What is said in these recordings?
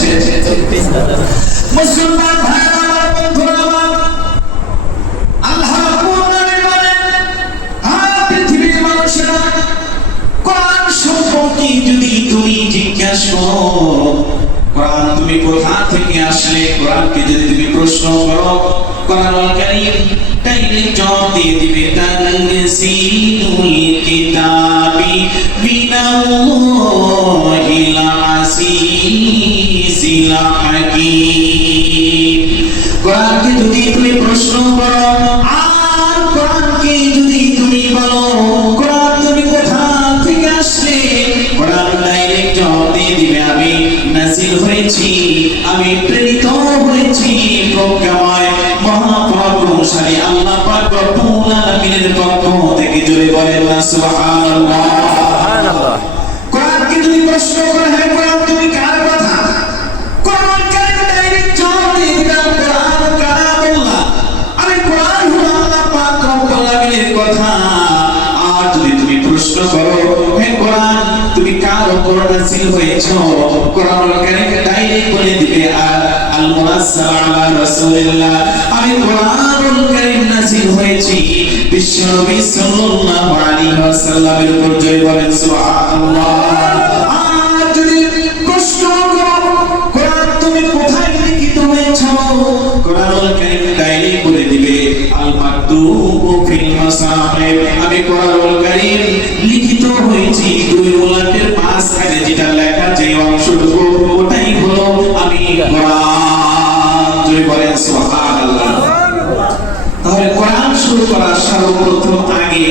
পেরেছে? মুসলমান ভাইরা আমার, বন্ধুরা আমার, আল্লাহ রাব্বুল আলামিন বলেন, পৃথিবীর মানুষেরা কোরআন সম্পর্কে যদি তুমি জিজ্ঞাসা করো, কোরআন তুমি কোথা থেকে আসলে, কোরআনকে যদি তুমি প্রশ্ন করো, কোরআনুল কারীম ডাইরেক্ট জবাব দিয়ে দিবে, তানজিলুল কিতাবি মিনাল্লাহিল আজিজিল হাকীম। কোরআনকে যদি তুমি প্রশ্ন করো আর কোরআনকে যদি তুমি বলো কোরআন তুমি কোথা থেকে আসলে, কোরআন ডাইরেক্ট জবাব দিয়ে দিবে, আমি নাযিল হয়েছি, আমি প্রেরিত হয়েছি প্রজ্ঞাময় মহাপরাক্রমশালী আল্লাহ পাক রব্বুল আলামিনের পক্ষ থেকে। জোরে বলেন না সুবহানাল্লাহ। সুবহানাল্লাহ। কোরআনকে যদি প্রশ্ন করা হয় কোরআন তুমি কার কথা, কোরআন কারীম ডাইরেক্ট জবাব দিয়ে দিবে, কোরআন কালামুল্লাহ, আমি কোরআন হলো আল্লাহ পাক রব্বুল আলামিনের কথা। আর যদি তুমি প্রশ্ন করো হে কোরআন তুমি কার উপর নাযিল হয়েছো, কোরআনুল কারীম ডাইরেক্ট বলে দিবে, আল মুনাজ্জাল আলা রাসূলিল্লাহ, আমি কোরআনুল কারীম নাযিল হয়েছি বিশ্বনবী সাল্লাল্লাহু আলাইহি ওয়াসাল্লামের উপর। জয় বলেন সুবহানাল্লাহ। আর যদি প্রশ্ন করো কোরআন তুমি কোথায় লিখিত হয়েছো, কোরআনুল কারীম ডাইরেক্ট বলে দিবে, আল মাকতুবু ফিল মাসাহিব, আমি কোরআনুল কারীম লিখিত হয়েছি দুই মুলাকের মাঝখানে যেটা লেখা যে অংশটুকু ওটাই হলো আমি কোরআন। জয় বলেন সুবহানাল্লাহ। তাহলে কোরআন শুরু করার সর্বপ্রথম আগে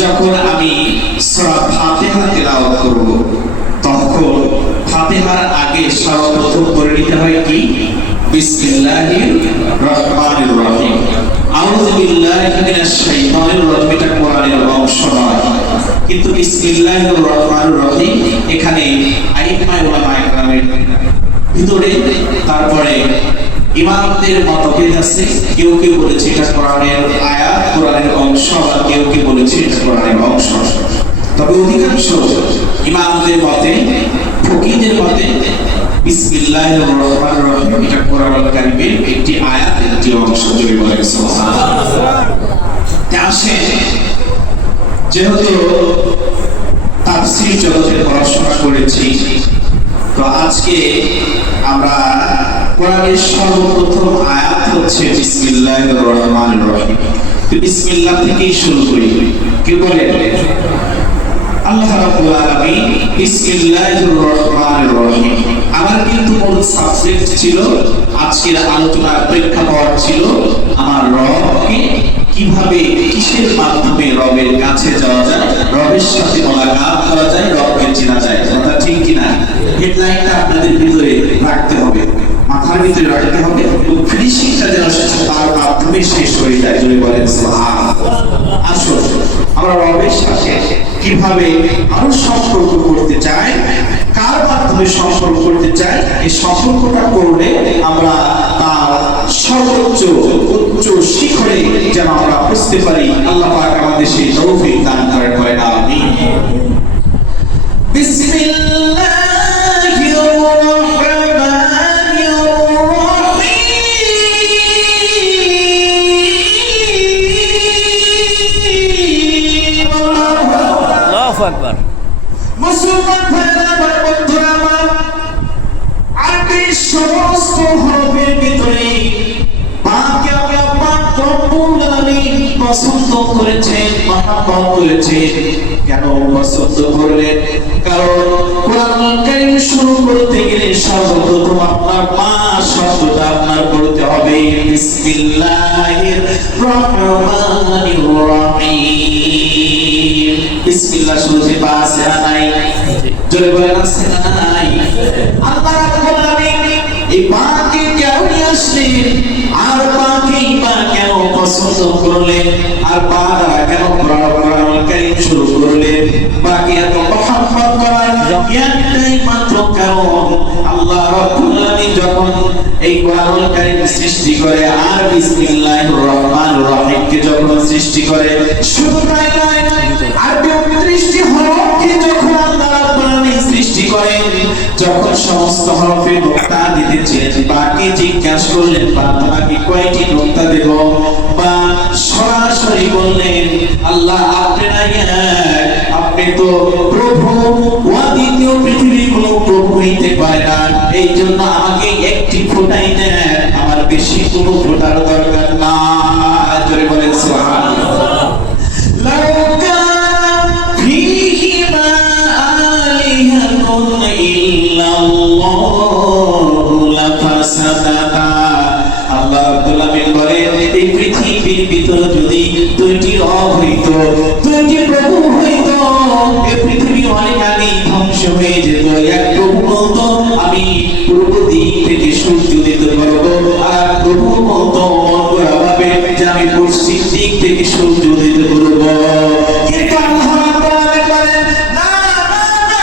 যখন আমি সূরা ফাতিহা তেলাওয়াত করব, তখন ফাতিহার আগে সর্বপ্রথম পড়ে নিতে হয় কি? বিসমিল্লাহির রহমানির রহিম। আউযু বিল্লাহি মিনাশ শাইতানির রাজিম, এটা কোরআনের অংশ নয়, কিন্তু বিসমিল্লাহির রহমানির রহিম এখানে আইমায়ে উলামায়ে কেরামের ভিতরে তারপরে ইমামদের মতভেদ আছে। কেউ কেউ বলেছে এটা কোরআনের আয়াত, কোরআনের অংশ, আর কেউ কেউ বলেছে এটা কোরআনের অংশ। তবে অধিকাংশ ইমামদের মতে, ফকিহদের মতে বিসমিল্লাহির রহমানির রহিম এটা কোরআনুল কারীমের একটি আয়াত, একটি অংশ। জোরে বলেন সুবহানাল্লাহ। আসে যেহেতু তাফসীর জগতে পড়াশোনা করেছি, তো আজকে আমরা কোরআনের সর্বপ্রথম আয়াত হচ্ছে বিসমিল্লাহির রহমানির রহিম। বিসমিল্লাহ থেকেই শুরু করি। কি বলে আল্লাহ রাব্বুল আলামিন বিসমিল্লাহির রহমানির রহিম। আমার কিন্তু মূল সাবজেক্ট ছিল, আজকের আলোচনার প্রেক্ষাপট ছিল আমার রবকে কিভাবে, কিসের মাধ্যমে রবের কাছে যাওয়া যায়, রবের সাথে মোলাকাত করা যায়, রবকে চেনা যায়। কথা ঠিক কিনা? হেডলাইনটা আপনাদের ভিতরে রাখতে হবে, মাথার ভিতরে রাখতে হবে, এবং ফিনিশিংটা যেন তার মাধ্যমে শেষ হয়ে যায়। যদি বলেন সুবহানাল্লাহ। আসুন আমরা রবের সাথে কিভাবে আরো সম্পর্ক করতে চাই, কার মাধ্যমে সম্পর্ক করতে চাই, এই সম্পর্কটা করলে আমরা তার সর্বোচ্চ উচ্চ শিখরে যেন আমরা বুঝতে পারি। আল্লাহ পাক আমাদের সেই তৌফিক দান করেন। আমিন। বিসমিল্লাহির রহমানির রহিম। আল্লাহু আকবার। মুসলমান ভাইরা আমার, বন্ধুরা আমার, আরবি সমস্ত হরফের ভিতরে পাকে আল্লাহ পাক রব্বুল আলামিন পছন্দ করেছেন, মহব্বত করেছেন। কেন পছন্দ করলেন? কারণ কোরআনুল কারীম শুরু করতে গেলে সর্বপ্রথম আপনার মা শব্দটা আপনার বলতে হবে বিসমিল্লাহির রহমানির রহিম। বিসমিল্লাহ শুরুতে বা আছে না নাই? জোরে বলেন আছে না নাই? আল্লাহ রাব্বুল আলামিন এই বাকে কেন নিয়ে আসলেন, আর বাকে বা কেন পছন্দ করলেন, আর বারা কেন কোরআনুল কারীম শুরু করলেন, বাকে এত মহব্বত করার একটাই মাত্র কারণ, আল্লাহ রাব্বুল আলামিন যখন এই কোরআনুল কারীম সৃষ্টি করে আর বিসমিল্লাহির রহমানির রহিমকে যখন সৃষ্টি করে, শুধু তাই নয়, আরবি 29টি হরফকে যখন আল্লাহ রাব্বুল আলামিন সৃষ্টি করেন, যখন সমস্ত হরফে নোক্তা দিতেছিলেন বাকি জিজ্ঞাসা করলেন বা তোমাকে কয়টি নোক্তা দেব বা সরাসরি বললেন আল্লাহ আপনি না আপনি তো প্রভু দ্বিতীয় পৃথিবীর কোনো প্রভু হইতে পারে না, এই জন্য আমাকে একটি ফোঁটাই দেন, আমার বেশি কোনো ফোঁটার দরকার না। জোরে বলেন সুবহানাল্লাহ। এই পৃথিবীর ভিতরে যদি দুইটি রব হইত, দুইটি প্রভু হইত, এই পৃথিবী অনেক আগেই ধ্বংস হয়ে যেত। এক প্রভু বলতো আমি পূর্ব দিক থেকে সূর্য উদিত করব, আর প্রভু বলতো মন করা ভাবে যে আমি পশ্চিম দিক থেকে সূর্য উদিত করব। কিন্তু আল্লাহ বলেন না না না,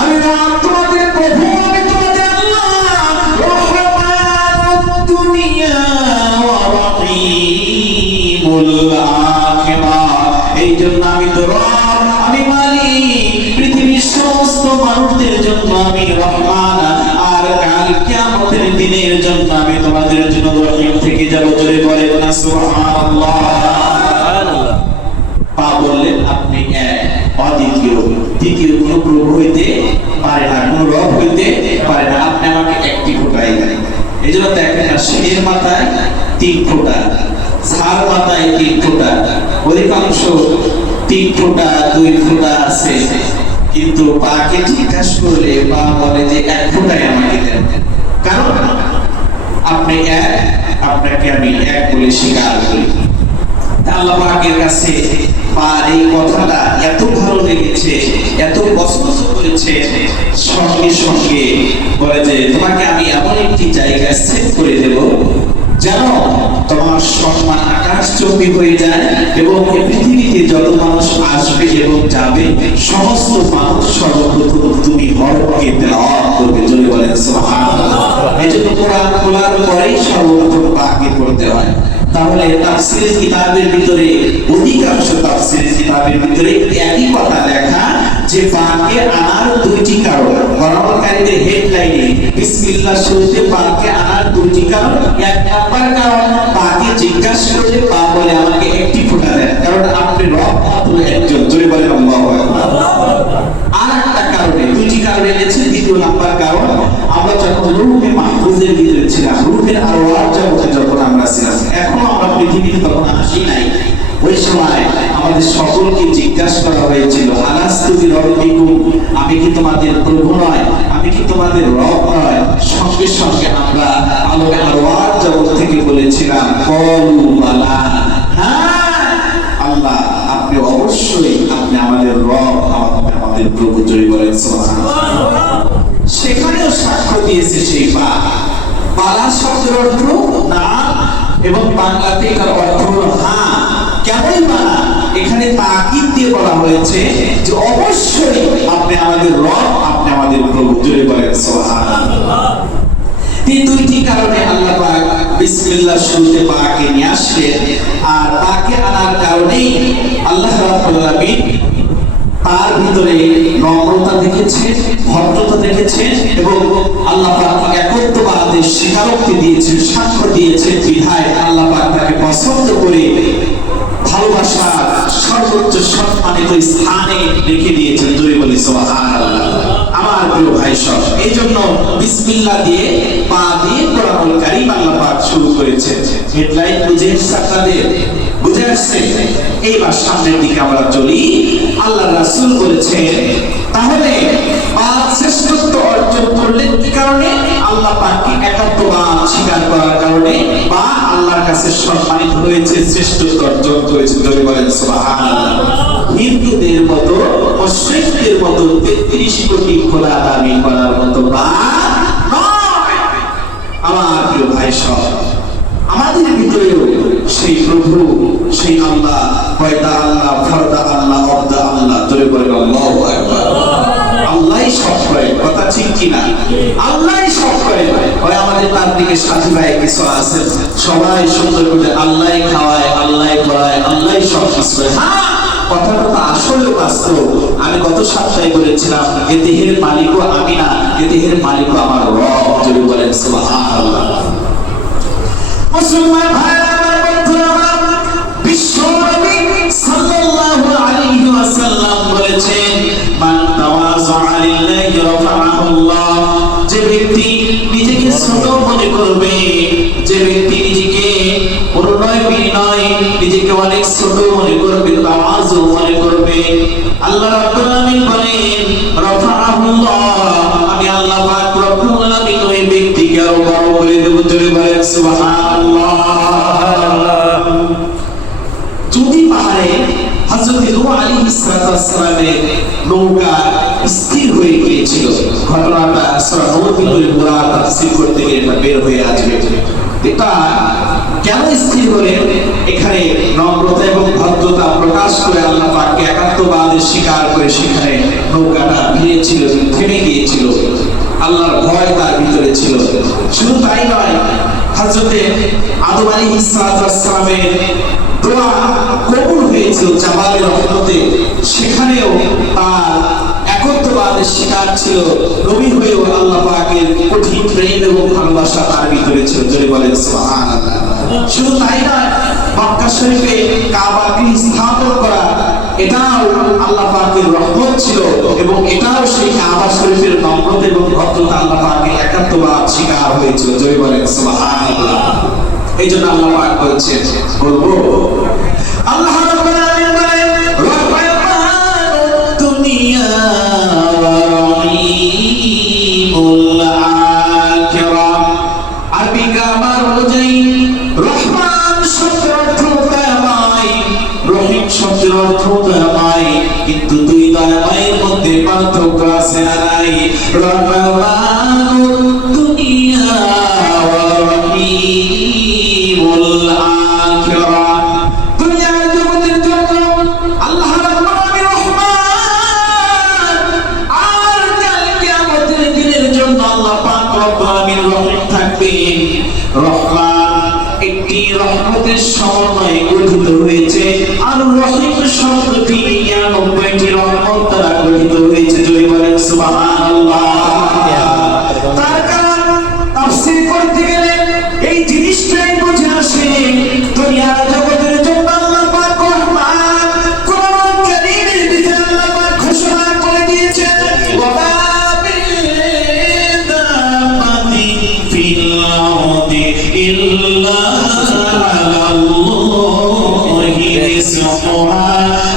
আমি তোমাদের প্রভু, আমি তোমাদের আল্লাহ, রহমানুদ দুনিয়া ওয়া রাহিমুল আখিরাহ। এই জন্য আমি তো রব, আমি মালিক, পৃথিবীর সমস্ত মানুষদের জন্য আমি রহমান, আর কাল কিয়ামতের দিনের জন্য আমি তোমাদের জন্য রহিম থেকে যাব। জোরে বলেন না সুবহানাল্লাহ। সুবহানাল্লাহ। পা বললেন আপনি এক, অদ্বিতীয়, দ্বিতীয় কোনো প্রভু হইতে পারে না, কোনো রব হইতে পারে না, আপনি আমাকে একটি ফোঁটাই দেন। এই জন্য দেখেন না শিরের মাথায় 3 ফোঁটা, ছার মাথায় 3 ফোঁটা, অধিকাংশ 3 ফোঁটা 2 ফোঁটা আছে, কিন্তু পাকে জিজ্ঞাসা করলে বা বলে যে 1 ফোঁটাই আমাকে দেন। কারণ আপনি এক, আপনাকে আমি এক বলে স্বীকার করি। আল্লাহ পাকের কাছে পার এই কথাটা এত ভালো লেগেছে, এত পছন্দ করেছে, সঙ্গে সঙ্গে বলে যে তোমাকে আমি এমন একটি জায়গায় সেট করে দেব যেন তোমার সম্মান আকাশচুম্বী হয়ে যায়, এবং এই পৃথিবীতে যত মানুষ আসবে এবং যাবে সমস্ত মানুষ সর্বপ্রথম তুমি হরফকে তেলাওয়াত করবে। জোরে বলেন সুবহানাল্লাহ। এজন্য কোরআন খোলার পরেই সর্বপ্রথম পাকে পড়তে হয়। তাহলে তাফসীরের কিতাবের ভিতরে, অধিকাংশ তাফসীরের কিতাবের ভিতরে একই কথা লেখা যে পাকে আনার 2টি কারণ। বর্ণনাকারীদের হেডলাইনে বিসমিল্লাহ শুরুতে পাকে আনার 2টি কারণ। 1 নাম্বার কারণ, পাকে জিজ্ঞাসা করলে পা বলে আমাকে একটি ফোঁটা দেন, কারণ আপনি রব মাত্র একজন। জোরে বলেন আল্লাহু আকবার। আর একটা কারণে, 2টি কারণে এনেছে। দ্বিতীয় নাম্বার কারণ, আমরা যখন রূহে মাহফুজের ভিতরে ছিলাম, রূহের আরওয়াহ জগতে যখন আমরা ছিলাম, এখনো আমরা পৃথিবীতে তখন আসি নাই, ওই সময় আমাদের সকলকে জিজ্ঞাসা করা হয়েছিল আলাস্তু বিরব্বিকুম, আমি কি তোমাদের প্রভু নয়, আমি কি তোমাদের রব নয়? সঙ্গে সঙ্গে আমরা আলোকে আরওয়াহ জগৎ থেকে বলেছিলাম ক্বালু বালা, হ্যাঁ আল্লাহ আপনি অবশ্যই, আপনি আমাদের রব, আমাদের প্রভু। জয় বলেন সুবহানাল্লাহ। সেখানেও সাক্ষ্য দিয়েছে সেই বালা শব্দের অর্থ না, এবং বাংলাতে এর অর্থ হলো হ্যাঁ। কেমন বালা? এখানে তাকিদ দিয়ে বলা হয়েছে যে অবশ্যই আপনি আমাদের রব, আপনি আমাদের প্রভু। জয় বলেন সুবহানাল্লাহ। এই 2টি কারণে আল্লাহ পাক বিসমিল্লাহ শুরুতে পাকে নিয়ে আসলেন, আর পাকে আনার কারণেই আল্লাহ রাব্বুল আলামিন তার ভিতরে নম্রতা দেখেছেন, ভদ্রতা দেখেছেন, এবং আল্লাহ পাক একত্ববাদের স্বীকারোক্তি দিয়েছেন, সাক্ষ্য দিয়েছেন। বিধায় আল্লাহ পাক তাকে পছন্দ করে ভালোবাসার সর্বোচ্চ সম্মানিত স্থানে রেখে দিয়েছেন। জোরে বলি সুবহানাল্লাহ। আমার প্রিয় ভাই সব, এই জন্য বিসমিল্লাহ দিয়ে পা দিয়ে কোরআনুল কারীম আল্লাহ পাক শুরু করেছেন। হেডলাইন বুঝে আপনাদের বুঝে আসছে? এইবার সামনের দিকে আমরা চলি। আল্লাহ রাসূল বলেছেন তাহলে শ্রেষ্ঠত্ব অর্জন করলেন কি কারণে? আল্লাহ পাককে একাত্মবাদ স্বীকার করার কারণে, বা আল্লাহর কাছে সম্মানিত হয়েছে, শ্রেষ্ঠত্ব অর্জন করেছে। জোরে বলেন সুবহানাল্লাহ। হিন্দুদের মতো, মুশরিকদের মতো 33 কোটি খোলা দাবি করার মতো বা নয়। আমার প্রিয় ভাই সব, আমাদের ভিতরেও সেই প্রভু, সেই আল্লাহ, পয়দা আল্লাহ, ফরদা আল্লাহ, অবদা আল্লাহ। জোরে বলেন আল্লাহু আকবার। আল্লাহই সব করে, কথা ঠিক কিনা? আল্লাহই সব করে। ওই আমাদের তার দিকে সাথী ভাই কিছু আছে, সবাই সুন্দর করে আল্লাহই খাওয়ায়, আল্লাহই পড়ায়, আল্লাহই সব কিছু করে। হ্যাঁ কথাটা তো আসলে বাস্তব। আমি গত সপ্তাহে বলেছিলাম এ দেহের মালিকও আমি না, এ দেহের মালিকও আমার রব। যদি বলেন সুবহানাল্লাহ। মুসলমান ভাইরা আমার, বন্ধুরা আমার, বিশ্ব নবী সাল্লাল্লাহু আলাইহি ওয়াসাল্লাম বলেছেন, মান তাওয়াযা লিল্লাহি রাফাআহুল্লাহ। যে ব্যক্তি নিজেকে ছোট মনে করবে, যে ব্যক্তি নিজেকে অনুনয় বিনয়, নিজেকে অনেক ছোট মনে করবে, তাওয়াজু মনে করবে, আল্লাহ রাব্বুল আলামিন বলেন রাফাআহুল্লাহ, আমি আল্লাহ পাক রব্বুল আলামিন ওই ব্যক্তিকে আরো বড় করে দেব। জোরে বলেন সুবহানাল্লাহ। যদি পাহাড়ে হযরত নূহ আলাইহিস সালামের নৌকা স্থির হয়ে গিয়েছিল, ঘটনাটা সূরা নূহ-এর পুরা তাফসীর করতে গিয়ে এটা বের হয়ে আসবে। এটা কেন স্থির হলেন? এখানে নম্রতা এবং ভদ্রতা প্রকাশ করে আল্লাহ পাককে একাত্মবাদের স্বীকার করে সেখানে নৌকাটা ভিড়েছিল, থেমে গিয়েছিল। আল্লাহর ভয় তার ভিতরে ছিল। শুধু তাই নয়, হযরতে আদম আলাইহিস সালামের দোয়া কবুল হয়েছিল জাবালে রহমতে, সেখানেও তার একত্ববাদের শিকার ছিল। নবী হয়েও আল্লাহ পাকের কঠিন প্রেম এবং ভালোবাসা তার ভিতরে ছিল। জোরে বলেন সুবহানাল্লাহ। শুধু তাই নয়, মক্কা শরীফে কাবাকে স্থাপন করা এটাও আল্লাহ পাকের রহমত ছিল, এবং এটাও সেই কাবা শরীফের নম্রতা এবং ভদ্রতা আল্লাহ পাকের একাত্মবাদ শিকার হয়েছিল। জোরে বলেন সুবহানাল্লাহ। এই জন্য আল্লাহ পাক বলছেন, বলবো আল্লাহ রাব্বুল আলামিন বলেন রহমাতুদ দুনিয়া ওয়া রহিমুল আখিরা। আরবি গ্রামার অনুযায়ী রহমান শব্দের অর্থ দয়াময়, রহিম শব্দের অর্থ দয়াময়, কিন্তু দুই দয়াময়ের মধ্যে পার্থক্য আছে না নাই? রহমাতুদ দুনিয়া ওয়া রহিমুল আখিরা। দুনিয়ার জগতের জন্য আল্লাহ রাব্বুল আলামিন রহমান, আর কাল কিয়ামতের দিনের জন্য আল্লাহ পাক রব্বুল আলামিন রহিম থাকবেন। রহমান একটি রহমতের সমন্বয়ে গঠিত হয়েছে, আর রহিম শব্দটি 99টি রহমত দ্বারা গঠিত হয়েছে। জোরে বলেন সুবহানাল্লাহ। তার কারণ তাফসীর করতে গেলে এই জিনিসটাই বুঝে আসে, দুনিয়ার জগতের জন্য আল্লাহ পাক রহমান। কোরআন কারীমের ভিতরে আল্লাহ পাক ঘোষণা করে দিয়েছেন, ওয়া মা মিন দাব্বাতিন ফিল আরদি ইল্লা আলাল্লাহি রিজকুহা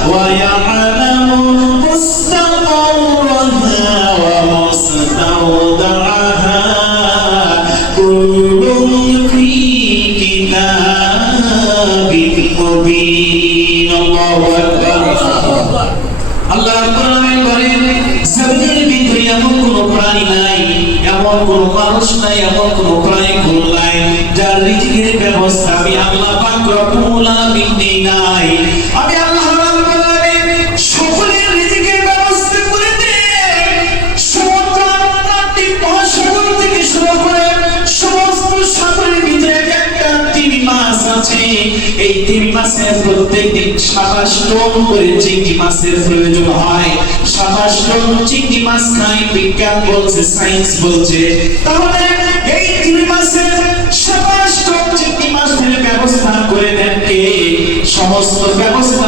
ওয়া ইয়া'লামু মুস্তাকাররাহা ওয়া মুস্তাওদা'াহা কুল্লুন ফি কিতাবিন মুবিন। আল্লাহু আকবার। আল্লাহ রাব্বুল আলামিন বলেন, জমিনের ভিতরে এমন কোনো প্রাণী নাই, এমন কোনো মানুষ নাই, এমন কোনো প্রাণী নাই যার রিজিকের ব্যবস্থা আমি আল্লাহ পাক রব্বুল আলামিন নেই নাই। আমি আল্লাহ রাব্বুল আলামিন সকলের রিজিকের ব্যবস্থা করে দেই। সমুদ্র আটলান্টিক মহাসাগর থেকে শুরু করে সমস্ত সাগরের ভিতরে একটা তিমি মাছ আছে। এই তিমি মাছের প্রত্যেকদিন 27 টন করে চিংড়ি মাছের প্রয়োজন হয়। 27 টন চিংড়ি মাছ খায় বিজ্ঞান বলছে, সায়েন্স বলছে। তাহলে এই তিমি মাছের 27 টন চিংড়ি মাছের ব্যবস্থা করে দেন কে? সমস্ত ব্যবস্থা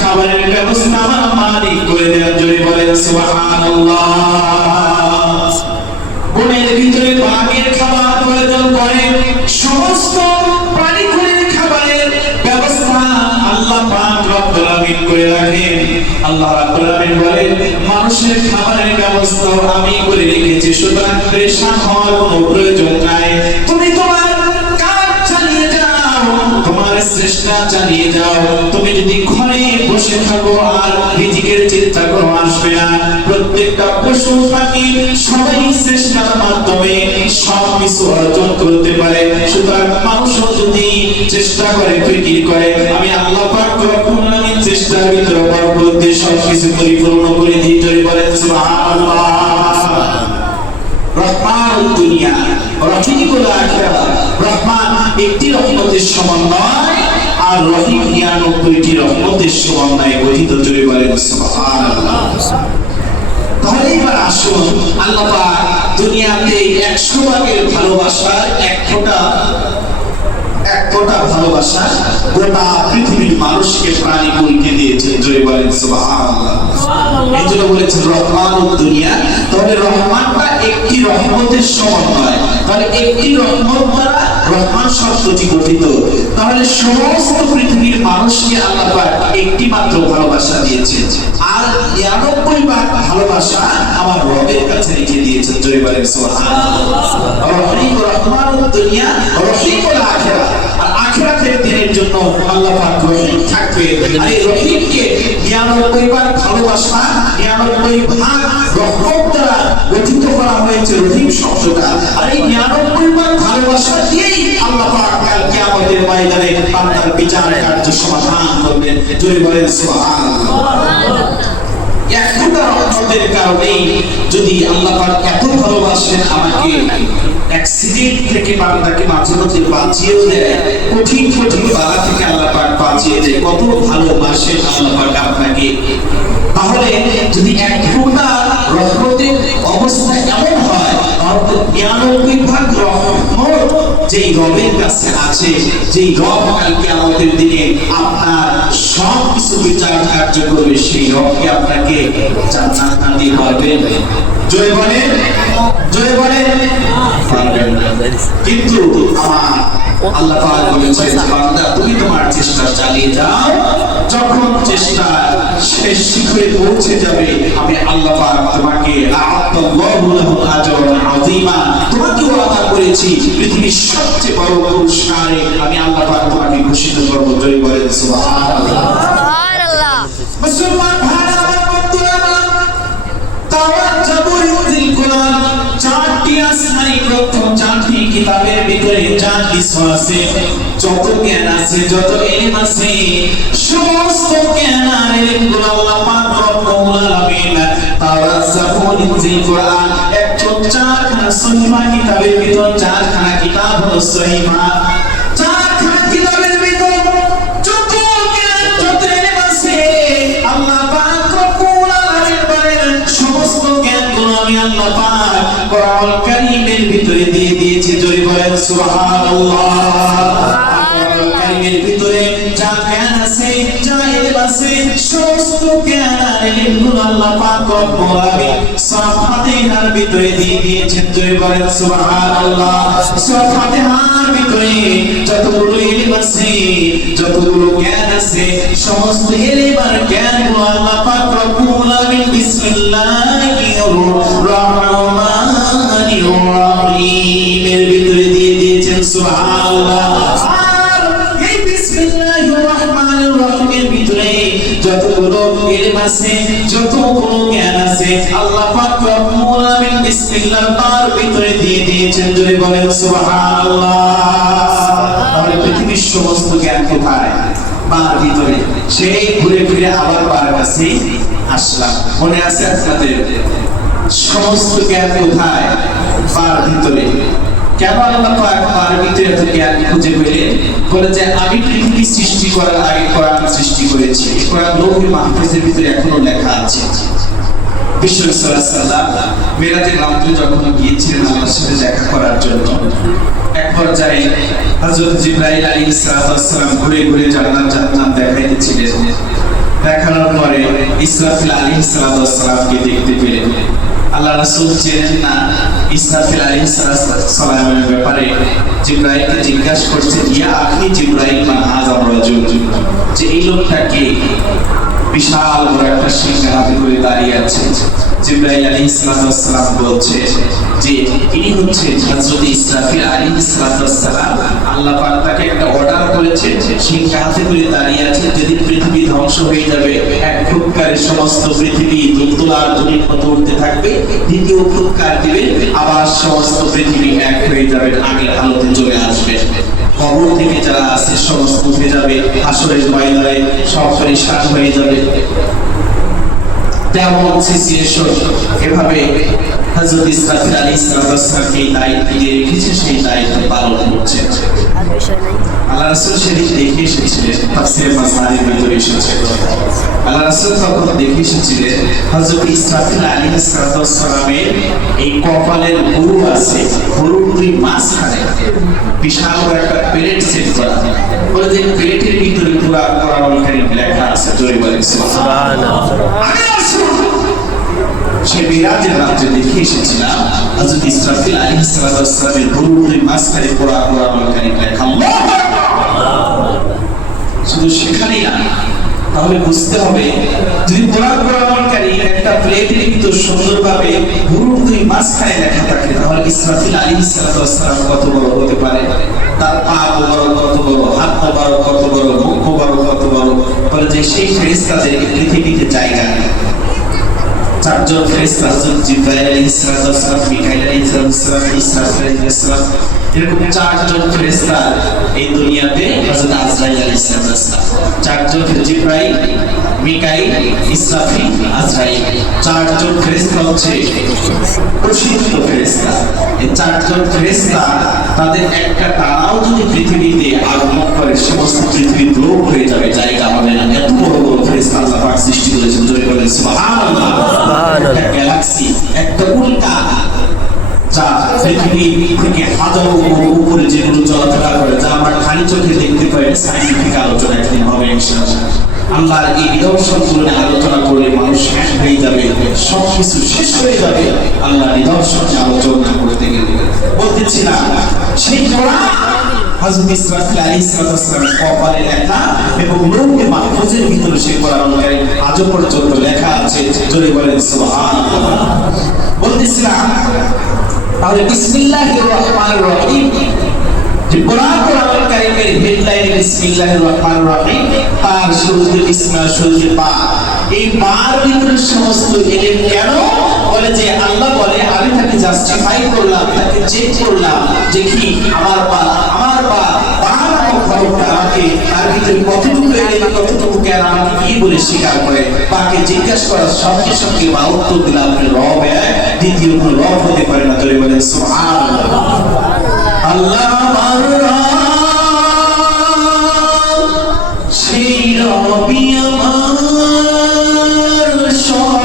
খাবারের ব্যবস্থা আমার মালিক করে দেন। জোরে বলেন সুবহানাল্লাহ। বনের ভিতরে বাঘের খাবার প্রয়োজন করে, সমস্ত প্রাণীকুলের খাবারের ব্যবস্থা আল্লাহ পাক রব্বুল আলামিন করে রাখেন। আল্লাহ রাব্বুল আলামিন বলেন, মানুষের খাবারের ব্যবস্থা আমি করে রেখেছি, সুতরাং পরেশান হওয়ার কোনো প্রয়োজন নাই। তুমি তোমার কাজ চালিয়ে যাও, তোমার চেষ্টা চালিয়ে যাও। তুমি যদি ঘরে বসে থাকো আর রিজিকের চিন্তা করো, আসবে না। প্রত্যেকটা পশু পাখি সবাই চেষ্টার মাধ্যমে সবকিছু অর্জন করতে পারে। সুতরাং মানুষও যদি চেষ্টা করে, ফিকির করে, আমি আল্লাহ পাক রব্বুল আলামিন চেষ্টার ভিতরে বরকত দিয়ে সবকিছু পরিপূর্ণ করে দিই। জোরে বলেন সুবহানাল্লাহ। রহমান দুনিয়া রহিমুল আখিরা। রহমান একটি রহমতের সমন্বয়, আর রহিম 99টি রহমতের সমন্বয়ে গঠিত। জোরে বলেন সুবহানাল্লাহ। তাহলে এবার আসুন, আল্লাহ পাক দুনিয়াতে 100 ভাগের ভালোবাসার এক ফোঁটা ভালোবাসা গোটা পৃথিবীর মানুষকে, প্রাণীকুলকে দিয়েছেন। জয় বলেন সুবহানাল্লাহ। এই জন্য বলেছেন রহমানুদ দুনিয়া। তাহলে রহমানটা একটি রহমতের সমন্বয়। তাহলে একটি রহমত দ্বারা রহমান শব্দটি গঠিত। তাহলে সমস্ত পৃথিবীর মানুষকে আল্লাহ পাক একটি মাত্র ভালোবাসা দিয়েছেন, আর 99 ভাগ ভালোবাসা আমার রবের কাছে রেখে দিয়েছেন। জয় বলেন সুবহানাল্লাহ। রহিম রহমানুদ দুনিয়া, রহিমুল আখিরাহ। আর আখিরাতের দিনের জন্য আল্লাহ পাক রহিম থাকবে। আর এই রহিমকে 99 ভাগ ভালোবাসা, 99 ভাগ রহমত দ্বারা গঠিত করা হয়েছে রহিম শব্দটা। আর এই 99 ভাগ ভালোবাসা দিয়েই আল্লাহ পাক কাল কিয়ামতের ময়দানে বান্দার বিচার কার্য সমাধান করবেন। জয় বলেন সুবহানাল্লাহ। একটা রহমতের কারণেই যদি আল্লাহ পাক এত ভালোবাসেন আমাকে, অ্যাক্সিডেন্ট থেকে বান্দাকে মাঝে মধ্যে বাঁচিয়ে দেয়, কঠিন কঠিন বাধা থেকে আল্লাহ পাক বাঁচিয়ে দেয়। কত ভালোবাসেন আল্লাহ পাক আপনাকে। তাহলে যদি এক ফোঁটা রহমতের অবস্থা এমন হয়, তাহলে 99 ভাগ রহমত যেই রবের কাছে আছে, যেই রব কাল কিয়ামতের দিনে আপনার সব কিছু বিচার কার্য করবে, সেই রবকে আপনাকে জান্নাত দিতে পারবেন। জয় বলেন, জয় বলেন পারবেন। কিন্তু আমার আল্লাহ পাক বলেছেন, বান্দা তুমি তোমার চেষ্টা চালিয়ে যাও, যখন চেষ্টা শেষ শিখরে পৌঁছে যাবে আমি আল্লাহ পাক তোমাকে আ'তাল্লাহু লাহু আজরান আযীমা, তোমাকে ওয়াদা করেছি পৃথিবীর সবচেয়ে বড় পুরস্কারে আমি আল্লাহ পাক তোমাকে ঘোষিত করব। জয় বলেন সুবহানাল্লাহ। সুবহানাল্লাহ। মুসলমান ভাইরা আমার বন্ধুরা, তাওরাত জাবুর ইনজিল কোরআন চারটি আসমানি গ্রন্থ, চারটি কিতাবের ভিতরে যা কিছু আছে, যত জ্ঞান আছে, যত ইলম আছে, সমস্ত জ্ঞান আর ইলমগুলো আল্লাহ পাক রব্বুল আলামিন তাওরাত জাবুর ইনজিল কোরআন 104খানা সহিফা কিতাবের ভিতর, 4খানা কিতাব হলো সহিফা, 4খানা কিতাবের ভিতর যত জ্ঞান, যত ইলম আছে, আল্লাহ পাক রব্বুল আলামিন বলেন সমস্ত জ্ঞানগুলো আমি আল্লাহ পাক কোরআন কারীমের ভিতরে দিয়ে দিয়েছি। জোরে বলেন সুবহানাল্লাহ। কোরআন কারীমের ভিতরে যা জ্ঞান আছে, যা ইলম আছে, সমস্ত জ্ঞান আর ইলমগুলো আল্লাহ পাক রব্বুল আলামিন সূরা ফাতিহার ভিতরে দিয়ে দিয়েছেন। জোরে বলেন সুবহানাল্লাহ। সূরা ফাতিহার ভিতরে যতগুলো ইলম আছে, যতগুলো জ্ঞান আছে, সমস্ত ইলম আর জ্ঞানগুলো আল্লাহ পাক রব্বুল আলামিন বিসমিল্লাহির রহমানির রহিম এর ভিতরে দিয়ে দিয়েছেন। সুবহানাল্লাহ। আর এই বিসমিল্লাহির রহমানির রহিমের ভিতরে যতগুলো ইলম আছে, যতগুলো জ্ঞান আছে, আল্লাহ পাক রব্বুল আলামিন বিসমিল্লাহ তার ভিতরে দিয়ে দিয়েছেন। জোরে বলেন সুবহানাল্লাহ। তাহলে পৃথিবীর সমস্ত জ্ঞান কোথায়? পার ভিতরে। সেই ঘুরে ফিরে আবার পার কাছে আসলাম। মনে আছে আপনাদের? সমস্ত জ্ঞান কোথায়? পার ভিতরে। কেন আল্লাহ পাক পার ভিতরে এত জ্ঞান খুঁজে পেলেন? বলে যে আমি পৃথিবী সৃষ্টি করার আগে কোরআন সৃষ্টি করেছি। কোরআন লৌহে মাহফুজের ভিতরে এখনো লেখা আছে। বিশ্ব রাসূল সাল্লাল্লাহু আলাইহি ওয়াসাল্লাম মেরাজের রাতে যখন গিয়েছিলেন আল্লাহর সাথে দেখা করার জন্য, এক পর্যায়ে হযরত জিবরাইল আলাইহিস সালাম ঘুরে ঘুরে জান্নাত দেখাইতেছিলেন। দেখানোর পরে ইসরাফিল আলাইহিস সালামকে দেখতে পেলেন। আল্লাহ রাসূল চেনেন না ইসরাফিল আলাইহিস সালামের ব্যাপারে জিবরাইলকে জিজ্ঞাসা করছেন, ইয়া আখি জিবরাইল মান হাযা রাজুল, যে এই লোকটা কে? বিশাল বড় একটা সিংহ হাতে করে দাঁড়িয়ে আছে। জিবরাইল আলাইহিস সালাম বলছে যে ইনি হচ্ছেন হযরত ইসরাফিল আলাইহিস সালাম। আল্লাহ পাক তাকে একটা অর্ডার করেছেন, সিংহ হাতে করে দাঁড়িয়ে আছে। যেদিন পৃথিবী ধ্বংস হয়ে যাবে, এক ফুৎকারে সমস্ত পৃথিবী তুলতুলার ধ্বনির মতো উঠতে থাকবে। দ্বিতীয় ফুৎকার দিবে, আবার সমস্ত পৃথিবী এক হয়ে যাবে, আগের হালতে চলে আসবে। কবর থেকে যারা আছে সমস্ত উঠে যাবে, হাসরের ময়দানে সব পরিষ্কার হয়ে যাবে। তেমন সিচুয়েশন এভাবে হযরত ইসরাফিল আলাইহিস সালামকে দায়িত্ব দিয়ে রেখেছে, সেই দায়িত্ব পালন করছেন। আল্লাহ রাসূল সেদিন দেখে এসেছিলেন, তাফসীরে মাসানির ভিতরে এসেছে, আল্লাহ রাসূল তখন দেখে এসেছিলেন হযরত ইসরাফিল আলাইহিস সালামের এই কপালের হুরু আছে, হুরুর দুই মাঝখানে বিশাল বড় একটা প্লেট সেট করা, বলে যে প্লেটের ভিতরে পুরো কোরআনুল কারীম লেখা আছে। জোরে বলেন সুবহানাল্লাহ। সে মিরাজের রাত্রে দেখে এসেছিলাম হযরত ইসরাফিল আলাইহিস সালামের হুরুর দুই মাঝখানে পুরো কোরআনুল কারীম লেখা। শুধু সেখানেই না, তাহলে বুঝতে হবে যদি কোরআনুল কারীম একটা প্লেটের ভিতর সুন্দরভাবে হুরুর দুই মাঝখানে লেখা থাকে, তাহলে ইসরাফিল আলাইহিস সালাম কত বড় হতে পারে, তার পা মোবারক কত বড়, হাত মোবারক কত বড়, মুখ মোবারক কত বড়, বলে যে সেই ফেরেশতাদের পৃথিবীতে জায়গা নেই। চারজন ফেরেশতা হযরত জিবরাইল আলাইহিস সালাম, মিকাইল আলাইহিস সালাম, ইসরাফিল আলাইহিস সালাম, এরকম চারজন ফেরেশতা এই দুনিয়াতে, হযরত আজরাইল আলাইহিস সালাম, চারজন জিবরাইল, মিকাইল, ইসরাফিল, আজরাইল, চারজন ফেরেশতা হচ্ছে প্রসিদ্ধ ফেরেশতা। এই চারজন ফেরেশতা তাদের একটা তারাও যদি পৃথিবীতে আগমন করে, সমস্ত পৃথিবী ব্লক হয়ে যাবে, জায়গা হবে না। এত বড় বড় ফেরেশতা আল্লাহ পাক সৃষ্টি করেছেন। জোরে বলেন সুবহানাল্লাহ। একটা গ্যালাক্সি, একটা উল্কা, যা পৃথিবী থেকে হাজারো উপরে যেগুলো চলাফেরা করে, যা আমরা খালি চোখে দেখতে পাই, সাইন্টিফিক আলোচনা একদিন হবে ইনশাআল্লাহ। আল্লাহর এই নিদর্শনগুলো নিয়ে আলোচনা করলে মানুষ শেষ হয়ে যাবে, সবকিছু শেষ হয়ে যাবে আল্লাহ নিদর্শন আলোচনা করতে গেলে। বলতেছিলাম সেই কোরআন হযরত ইসরাফিল আলাইহিস সালামের কপালে লেখা এবং লৌহে মাহফুজের ভিতরে সেই কোরআনুল কারীম আজও পর্যন্ত লেখা আছে। জোরে বলেন সুবহানাল্লাহ। বলতেছিলাম তাহলে বিসমিল্লাহির রহমানির রহিম, যে কোরআনুল কারীমের হেডলাইন বিসমিল্লাহির রহমানির রহিম, তার শুরুতে বিসমিল্লাহ, শুরুতে বা, এই বার ভিতরে সমস্ত এলেম কেন? বলে যে আল্লাহ বলে আমি তাকে জাস্টিফাই করলাম, তাকে চেক করলাম যে কি আমার বা আমাকে তার ভিতরে কতটুকু এলেম, কতটুকু জ্ঞান আমাকে কি বলে স্বীকার করে। তাকে জিজ্ঞাসা করার সঙ্গে সঙ্গে বা উত্তর দিলাম রব এক, দ্বিতীয় কোনো রব হতে পারে না। তোরে বলে সুবহানাল্লাহ। আল্লাহ আমার রব, সেই রবি আমার সব।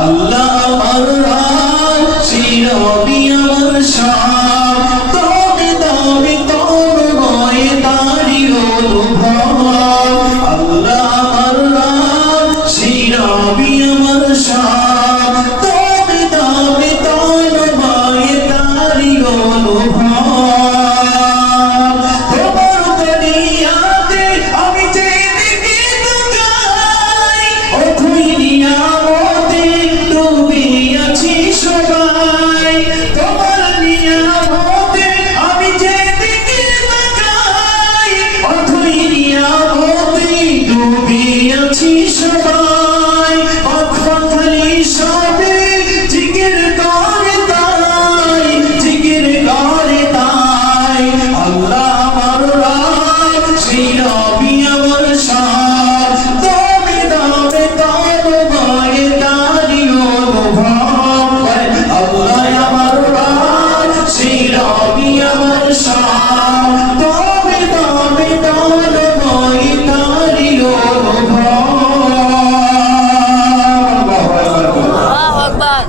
আল্লাহ আমার রব, সেই রবি আমার সব। তবে তবে তন্ময় তারি অনুভব। আল্লাহ আমার রব, সেই রবি আমার সব। তবে তবে তন্ময় তারি অনুভব। তোমার দুনিয়াতে আমি যে দিকে তাকাই, অথই নিয়ামতে ডুবে আছি সবাই। তোমার নিয়ামতে আমি যে দিকে তাকাই, অথই নিয়ামতে ডুবে আছি সবাই। অক্ষরখানি সবে জিকির করে তাই, জিকির করে তাই। আল্লাহ আমার রব, সেই রবি আমার সব। তবে তবে তন্ময় তারি অনুভব। আল্লাহ আমার রব, সেই রবি আমার সব। তবে তবে তন্ময় তারি অনুভব।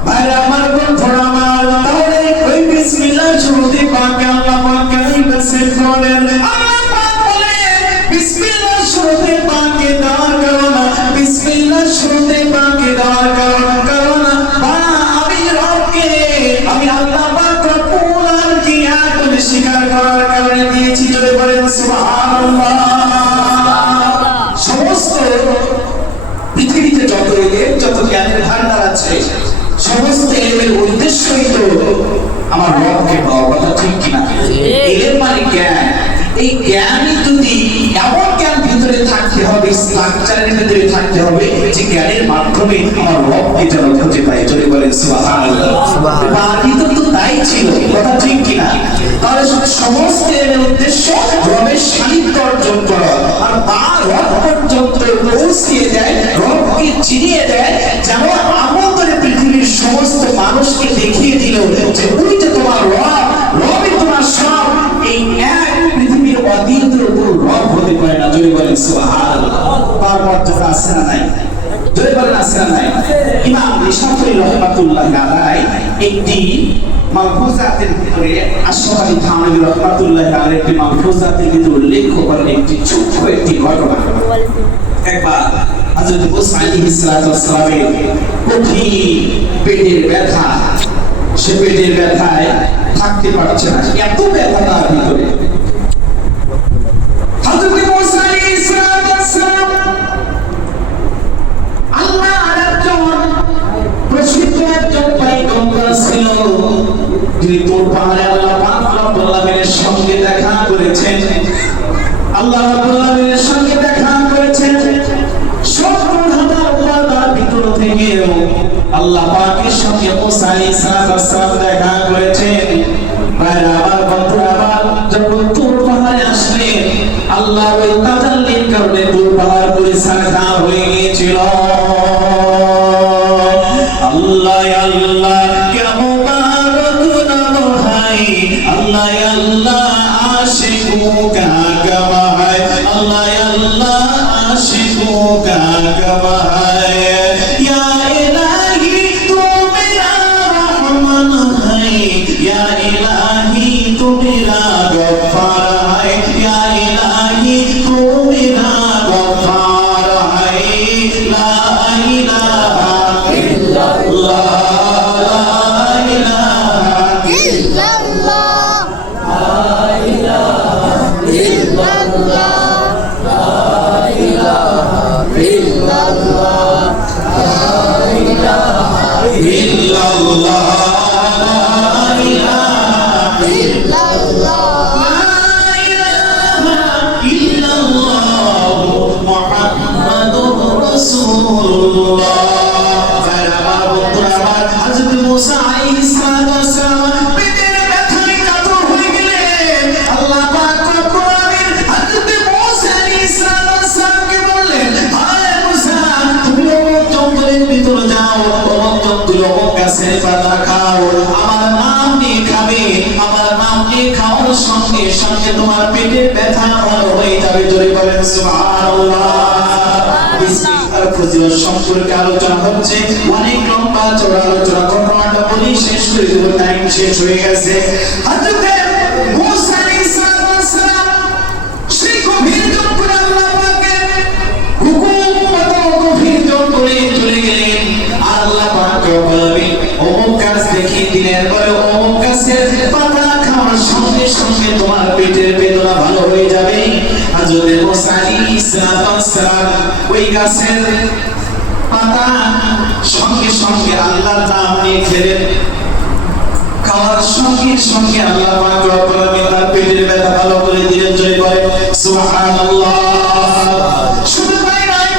ভাইরা আমার, বন্ধুরা আমার, তাহলে ওই বিসমিল্লাহ শুরুতে পাকে আল্লাহ পাক কারিমে সেট করেন। আল্লাহ পাক বলেন বিসমিল্লাহ শুরুতে পাকে দেওয়ার কারণ, বিসমিল্লাহ শুরুতে পাকে দেওয়ার কারণ আমি রবকে, আমি আল্লাহ পাক রব্বুল আলামিন বলে স্বীকার করার কারণে দিয়েছি। জোরে বলেন সুবহানাল্লাহ। সমস্ত পৃথিবীতে যত এলেম, যত জ্ঞানের ভান্ডার আছে, সমস্ত এলেমের উদ্দেশ্যই তো আমার রবকে পাওয়া। কথা ঠিক কিনা? এলেম মানে জ্ঞান। এই জ্ঞানই যদি এমন জ্ঞান ভিতরে থাকতে হবে, স্ট্রাকচারের ভিতরে থাকতে হবে, যে জ্ঞানের মাধ্যমে আমার রবকে যেন খুঁজে পাই। জোরে বলেন সুবহানাল্লাহ। বাকি তো তাই ছিল। কথা ঠিক কিনা? তাহলে সমস্ত এলেমের উদ্দেশ্য রবের সান্নিধ্য অর্জন করা, আর তার রব পর্যন্ত পৌঁছিয়ে দেয়, রবকে চিনিয়ে দেয়, যেন আমল শাফিঈ রাহমাতুল্লাহ আলাইহি একটি মালফুজাতের ভিতরে আশরাফ আলী থানভী রাহমাতুল্লাহ আলাইহি একটি মালফুজাতের ভিতরে উল্লেখ করেন একটি ছোট্ট একটি ঘটনা। একবার হযরত মুসা আলাইহিস সালামের কঠিন পেটের ব্যথা, সে পেটের ব্যথায় থাকতে পারছে না, এত ব্যথা তার ভিতরে। হযরত মুসা আলাইহিস সালাম আল্লাহর একজন প্রসিদ্ধ একজন পয়গম্বর ছিল, যিনি তোর পাহাড়ে আল্লাহ পাক রব্বুল আলামিনের সঙ্গে দেখা করেছেন। আল্লাহ রব্বুল আলামিনের সঙ্গে দেখা করেছেন। 70,000 ওয়াদার ভিতর থেকে আল্লাহ পাকের সঙ্গে মুসা আলাইহিস সালাম দেখা করেছেন। ভাইরা আমার, বন্ধুরা আমার, যখন তুর পাহাড়ে আসলেন, আল্লাহ ওই তাজাল্লির কারণে তুর পাহাড় পুরো সাজা হয়ে গিয়েছিল। আল্লাহ আল্লাহ কে মুবারক নাম হাই, আল্লাহ আল্লাহ আশিকো কা গমা হাই, আল্লাহ আল্লাহ আশিকো কা গমা হাই। ইয়া ইলাহি তু মেরা রহমান হাই, ইয়া ইলাহি তু মেরা গফফার হাই, ইয়া ইলাহি তু মেরা গফফার হাই। লা ইলাহা ইল্লাল্লাহ, লা ইলাহা ইল্লাল্লাহ, লা ইলাহা ইল্লাল্লাহ, লা ইলাহা ইল্লাল্লাহ, লা ইলাহা ইল্লাল্লাহ, লা ইলাহা ইল্লাল্লাহ, মুহাম্মাদুর রাসূলুল্লাহ। হযরত মুসা আলাইহিস সালাম পেটের ব্যথায় কাতর হয়ে গেলেন। আল্লাহ পাক রব্বুল আলামিন হযরত মুসা আলাইহিস সালামকে বললেন, হায় মুসা, তুমি অমুক জঙ্গলের ভিতরে যাও, অমুক জঙ্গল অমুক গাছের পাতা খাও, আমার নাম নিয়ে খাবে, আমার নাম নিয়ে খাওয়ার সঙ্গে সঙ্গে তোমার পেটের ব্যথা ভালো হয়ে যাবে। জোরে বলেন সুবহানাল্লাহ। ইস্তিগফার ফজিলত সম্পর্কে আলোচনা হচ্ছে, অনেক লম্বা চড়া আলোচনা, ঘটনাটা বলি শেষ করে দেব, টাইম শেষ হয়ে গেছে। হযরত মুসা আলাইহিস সালাম সেই গভীর জঙ্গলে আল্লাহ পাকের হুকুম মতো গভীর জঙ্গলে চলে গেলেন। আল্লাহ পাক রব্বুল আলামিন অমুক গাছ দেখিয়ে দিলেন, বলে অমুক গাছের পাতা খাওয়ার সঙ্গে সঙ্গে তোমার পেটের বেদনা ভালো হয়ে যাবে। হযরত মুসা আলাইহিস সালাম ওই গাছের পাতা সঙ্গে সঙ্গে আল্লাহর নাম নিয়ে খেলেন। খাওয়ার সঙ্গে সঙ্গে আল্লাহ পাক রব্বুল আলামিন তার পেটের ব্যথা ভালো করে দিলেন। জয় বলে সুবহানাল্লাহ। শুধু তাই নয়,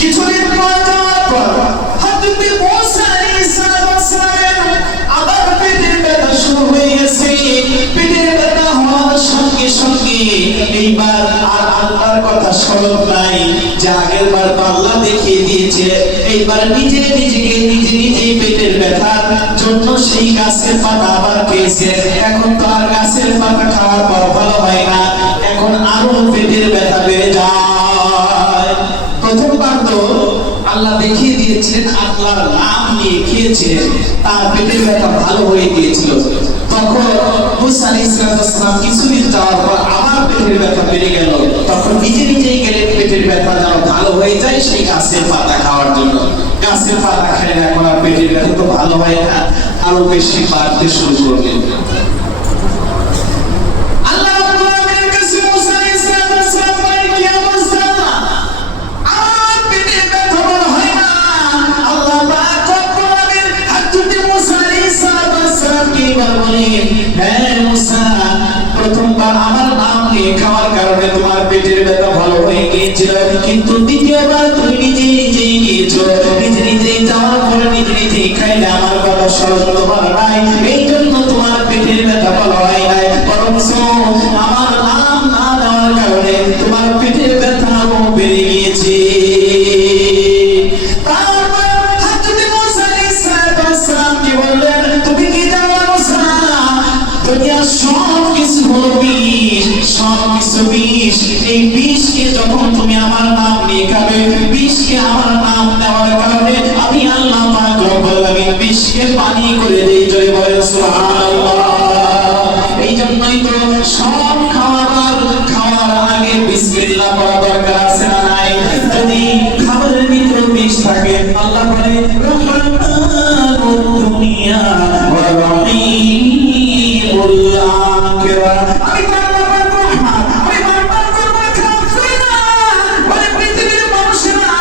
কিছুদিন পর যাওয়ার পর হযরত মুসা আলাইহিস সালাম আবার পেটের ব্যথা শুরু হয়ে গেছে। পেটের ব্যথা হওয়ার সঙ্গে সঙ্গে এইবার আর আল্লাহর কথা স্মরণ নাই, যে আগের বার তো আল্লাহ দেখিয়ে দিয়েছে, এইবার নিজে নিজেই পেটের ব্যথার জন্য সেই গাছের পাতা আবার খেয়েছে। এখন তো আর গাছের পাতা খাওয়ার পর ভালো হয় না, এখন আরো পেটের ব্যথা বেড়ে যায়। প্রথমবার তো আল্লাহ দেখিয়ে দিয়েছিলেন, আল্লাহর নাম নিয়ে খেয়েছে, তার পেটের ব্যথা ভালো হয়ে গিয়েছিল। তখন মুসা আলাইহিস সালাম কিছুদিন যাওয়ার পর আবার পেটের ব্যথা বেড়ে গেল, তখন নিজেই গেলেন পেটের ব্যথা যেন ভালো হয়ে যায় সেই গাছের পাতা খাওয়ার জন্য। গাছের পাতা খেলে এখন আর পেটের ব্যথা তো ভালো হয় না, আরো বেশি বাড়তে শুরু করলেন। আল্লাহ রাব্বুল আলামিনের কাছে মুসা আলাইহিস সালাম বলেন, কি অবস্থা? আর পেটের ব্যথা ভালো হয় না। আল্লাহ পাক রব্বুল আলামিন হযরত মুসা আলাইহিস সালামকে বলেন, হ্যাঁ মুসা, প্রথমবার আমার নাম নিয়ে খাওয়ার কারণে তোমার পেটের ব্যথা ভালো হয়ে গিয়েছিল, কিন্তু দ্বিতীয়বার তুমি নিজেই গিয়েছো, নিজেই যাওয়ার পরে নিজেই খাইলে আমার কথা স্মরণ তোমার নাই, এই জন্য তোমার পেটের ব্যথা ভালো হয় নাই, বরং আমার নাম না নেওয়ার কারণে তোমার পেটের ব্যথা আরো বেড়ে গিয়েছে। এই বিষকে যখন তুমি আমার নাম নিয়ে খাবে, বিষকে আমার নাম নেওয়ার কারণে আমি আল্লাহ পাক বিষকে পানি করে দেই, জয় বলেন সুবহানাল্লাহ। এই জন্যই তো সব খাবার খাওয়ার আগে বিসমিল্লাহ পড়া দরকার আছে না নাই? যদি খাবারের ভিতরে বিষ থাকে, আল্লাহ বলে রহমানুদ দুনিয়া ওয়া রহিমুল আখিরাহ। আমি বারবার রহমান, আমি বারবার করব কাফিরা। বলে পৃথিবীর মানুষেরা,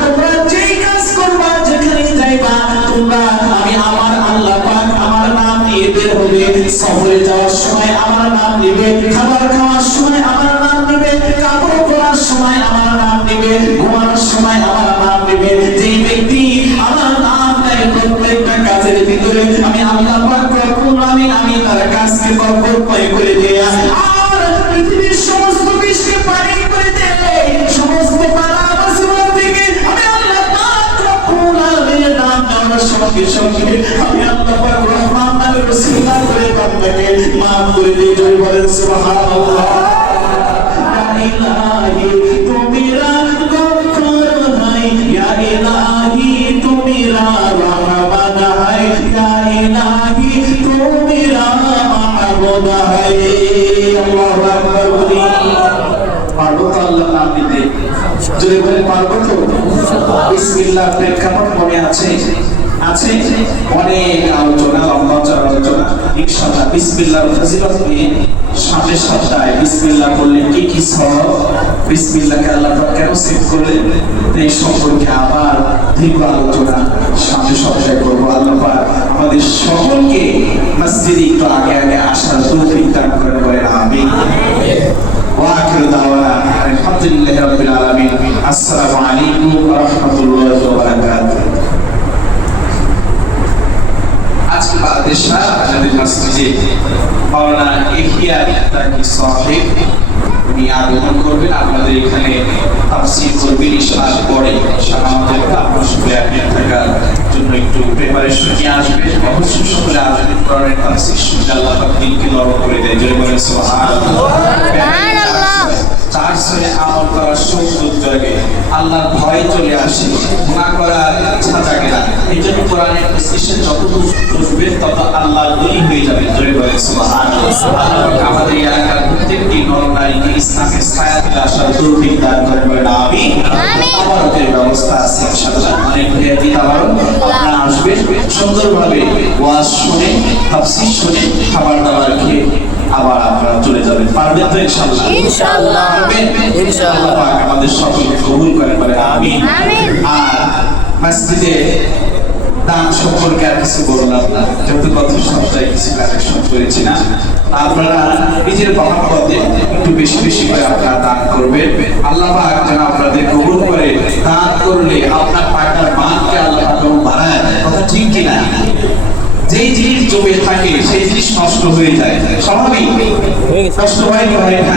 তোমরা যেই কাজ করবা, যেখানে যাইবা, তোমরা আমি আমার আল্লাহ পাক আমার নাম নিয়ে বের হবে। সফরে যাওয়ার সময় আমার নাম নিবে, খাবার খাওয়ার সময় আমার নাম নিবে, কাপড় পরার সময় আমার নাম নিবে, ঘুমানোর সময় আমার নাম নিবে। যেই ব্যক্তি আমার নাম নেয় প্রত্যেকটা কাজের ভিতরে, আমি আল্লাহ পাক রব্বুল আমিন আমি তার কাজকে বরকতময় করে দেই। আর পৃথিবীর সমস্ত বিষকে পানি করে দেই, সমস্ত পালা মুসিবত থেকে আমি আল্লাহ পাক রব্বুল আমিনের নাম নেওয়ার সঙ্গে সঙ্গে আমি আল্লাহ পাক রহমান নামের ওসিলা করে বান্দাকে মাফ করে দেই, জয় বলেন সুবহানাল্লাহ। ইয়া ইলাহি তুমি গফফার হাই, ইয়া ইলাহি তুমি রহমান হাই, ইয়া ইলাহি তুমি মাহবুব হাই। আল্লাহু আকবার বলি। পারবো তো আল্লাহর নাম নিতে? জোরে বলেন পারবো তো? বিসমিল্লাহ প্রেক্ষাপট মনে আছে? আছে অনেক আলোচনা, লম্বা আলোচনা। ইনশাআল্লাহ বিসমিল্লাহর ফজিলত নিয়ে সামনের সপ্তাহে বিসমিল্লাহ বললে কি কি সওয়াব, বিসমিল্লাহকে আল্লাহ পাক কেন সেট করলেন, এই সম্পর্কে আবার দীর্ঘ আলোচনা সামনের সপ্তাহে করব। আল্লাহ পাক আমাদের সকলকে মসজিদে একটু আগে আগে আসার তৌফিক দান করেন, বলেন আমিন। ওয়া আখিরু দাওয়ানা আলহামদুলিল্লাহি রাব্বিল আলামিন। আসসালামু আলাইকুম ওয়া রাহমাতুল্লাহি ওয়া বারাকাতুহু। আজকে বাংলাদেশ আমাদের মসজিদে মাওলানা ইহইয়া তাকি সাহেব উনি আগমন করবেন, আপনাদের এখানে তাফসীর করবেন ইশার পরে। আমাদের আপনার সঙ্গে একদিন থাকার জন্য একটু প্রিপারেশন নিয়ে আসবেন। অবশ্যই সকলে আসবেন, কোরআনের তাফসীর শুনতে আল্লাহ পাক দিনকে নরম করে দেয়, জয় বলেন সুবহানাল্লাহ। তার সঙ্গে আমল করার সুযোগ জাগে, আল্লাহর ভয় চলে আসে, গুনাহ করার ইচ্ছা জাগে না। এই জন্য কোরআনের তাফসীর যত বুঝবেন তত আল্লাহ বলি হয়ে যাবে, জয় বলেন সুবহানাল্লাহ। আল্লাহ আমাদের এই এলাকার প্রত্যেকটি নরনারীকে ইসলামের ছায়া দিলে আসার তৌফিক দান করেন, বলেন আমিন। আমাদের ব্যবস্থা আছে ইনশাআল্লাহ, অনেক ভিআইপি আবার আপনারা আসবেন, সুন্দরভাবে ওয়াজ শুনে তাফসীর শুনে খাবার দাবার খেয়ে আবার আপনারা চলে যাবেন। পারবেন তো ইনশাআল্লাহ? ইনশাআল্লাহ পারবেন ইনশাআল্লাহ। আল্লাহ পাক আমাদের সকলকে কবুল করেন, বলেন আমিন। আর মসজিদে দান সম্পর্কে আর কিছু বললাম না, যেহেতু গত সপ্তাহে কিছু কালেকশন করেছি না। আপনারা নিজের মহাব্বতে একটু বেশি বেশি করে আপনারা দান করবেন। আল্লাহ পাক যেন আপনাদের কবুল করে। দান করলে আপনার টাকার মানকে আল্লাহ পাক বাড়ায়, কথা ঠিক কিনা? যেই জিনিস জমে থাকে সেই জিনিস নষ্ট হয়ে যায়, স্বাভাবিক। নষ্ট হয় কি হয় না?